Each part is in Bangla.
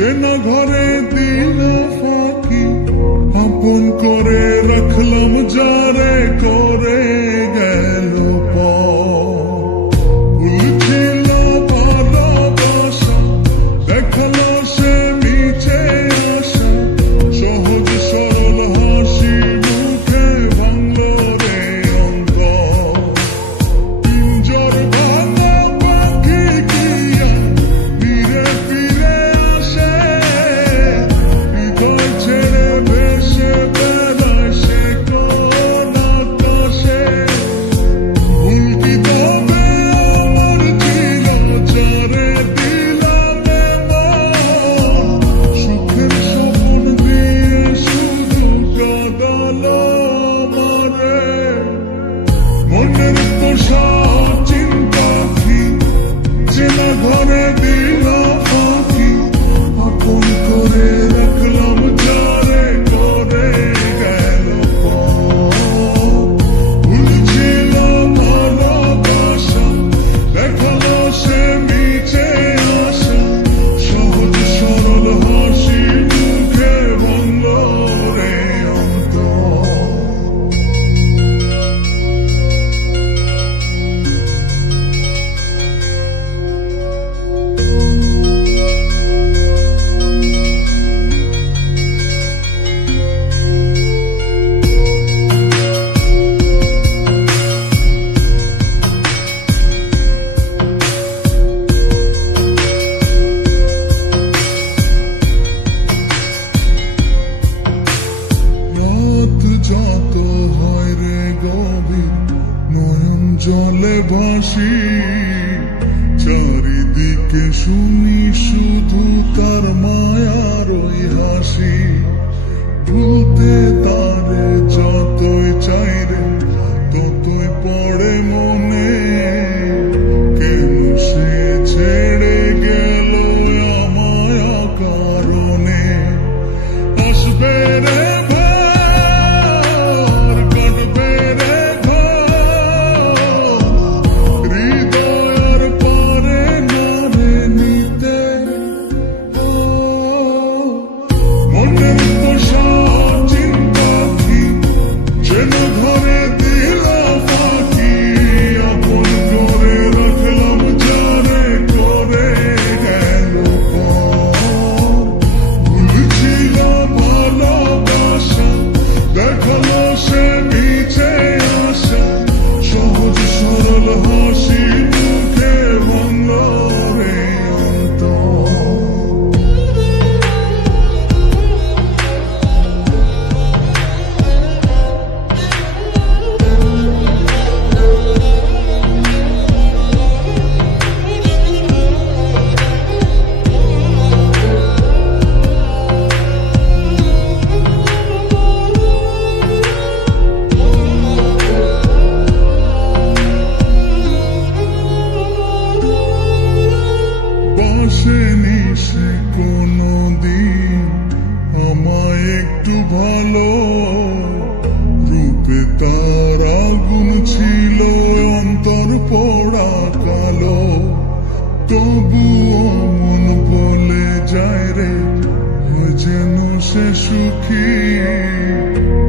চেনা ঘরে দিল ফাঁকি, আপন করে রাখলাম যারে করে গেল ভুলছিল ভালোবাসা, দেখালো সে মিছে আশা, সহজ সরল হাসি মুখে ভাঙলো রে অন্তর। পিঞ্জর ভাঙা পাখি কিয়া ফিরে ফিরে আসে, হৃদয় ছেড়ে ভেসে বেড়ায় সে কোন আকাশে। ভুল কি তবে আমার ছিল যারে দিলাম এমন, সুখের স্বপ্ন দিয়ে শুধু কাঁদালো আমারে। মনের পোষা চিন্তা কি চেনা ঘরে দিল ফাঁকি, আপন করে রাখলাম যারে করে গেল ভুল ছিল ভালোবাসা, দেখালো সে মিছে আশা, সহজ সরল হাসি মুখে ভাঙলো রে অন্তর। রাত যত হয় রে গভীর, নয়ন জলে ভাসি, চারিদিকে শুনি শুধু তার মায়ার ওই হাসি। ভুলতে তারে যতই চাই রে ততই পড়ে মনে, কেন সে ছেড়ে গেল আমায় কারণে। আসবে রে ঘর, কাটবে রে ঘর, হৃদয়ের পরে নারে নিতে। মনের পোষা চিন্তা কি চেনা ঘরে দিল ফাঁকি, আপন করে রাখলাম যারে করে গেল ভুল ছিল ভালোবাসা, দেখালো সে মিছে আশা, সহজ সরল হাসি মুখে ভাঙলো রে অন্তর। বাসেনি সে কোনদিন আমায় একটু ভালো, রূপে তার আগুন ছিল অন্তর পোড়া কালো। তবুও মন বলে যায় রে হয় যেন সে সুখী,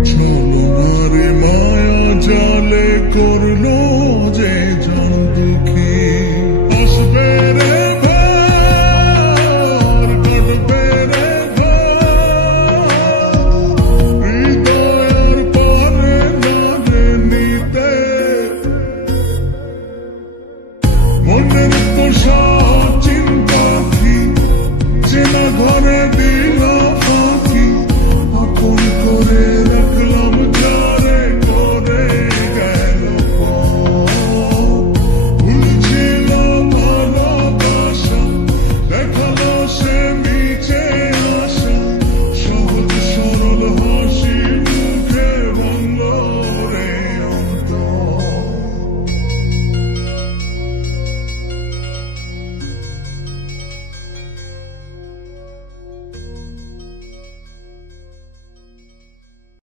ছলনারে মায়া জালে করে